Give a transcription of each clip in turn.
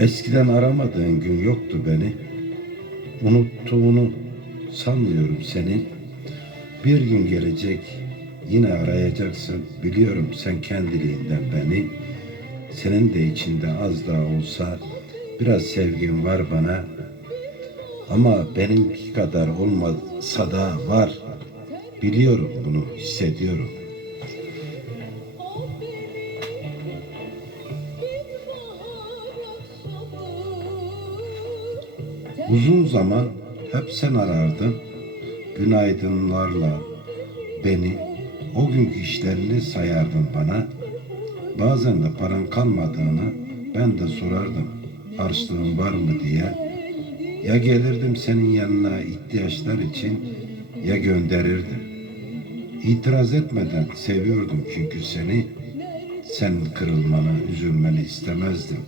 Eskiden aramadığın gün yoktu beni. Unuttuğunu sanmıyorum seni. Bir gün gelecek yine arayacaksın. Biliyorum sen kendiliğinden beni. Senin de içinde az daha olsa biraz sevgin var bana. Ama benimki kadar olmasa da var. Biliyorum bunu, hissediyorum. Uzun zaman hep sen arardın. Günaydınlarla beni, o günkü işlerini sayardın bana. Bazen de paran kalmadığını ben de sorardım. Harçlığın var mı diye. Ya gelirdim senin yanına ihtiyaçlar için ya gönderirdim. İtiraz etmeden seviyordum çünkü seni. Sen kırılmanı, üzülmeni istemezdim.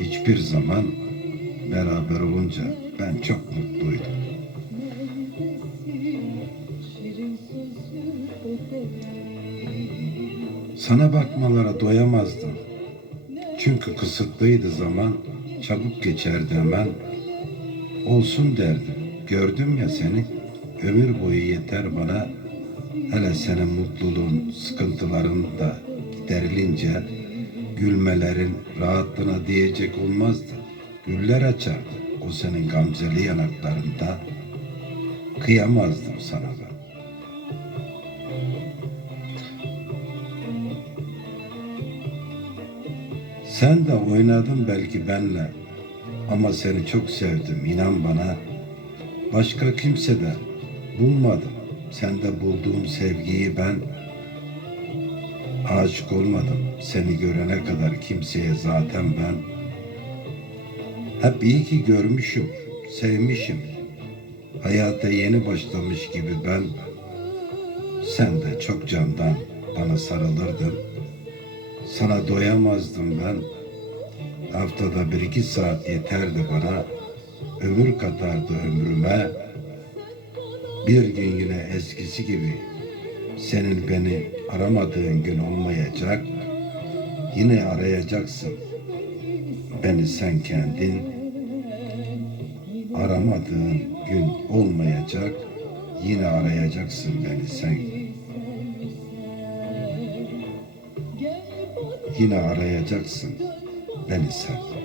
Hiçbir zaman beraber olunca ben çok mutluydum. Sana bakmalara doyamazdım. Çünkü kısıtlıydı zaman, çabuk geçerdi hemen. Olsun derdim. Gördüm ya seni, ömür boyu yeter bana. Hele senin mutluluğun, sıkıntıların da giderilince gülmelerin rahatlığına diyecek olmazdı. Güller açardı o senin gamzeli yanaklarında. Kıyamazdım sana ben. Sen de oynadın belki benle. Ama seni çok sevdim inan bana. Başka kimse de bulmadım. Sende bulduğum sevgiyi ben aşık olmadım. Seni görene kadar kimseye zaten ben hep iyi ki görmüşüm, sevmişim. Hayata yeni başlamış gibi ben sen de çok candan bana sarılırdın. Sana doyamazdım ben. Haftada bir iki saat yeterdi bana. Ömür katardı ömrüme. Bir gün yine eskisi gibi senin beni aramadığın gün olmayacak. Yine arayacaksın. Beni sen kendin aramadığın gün olmayacak. Yine arayacaksın beni sen. Yine arayacaksın beni sen.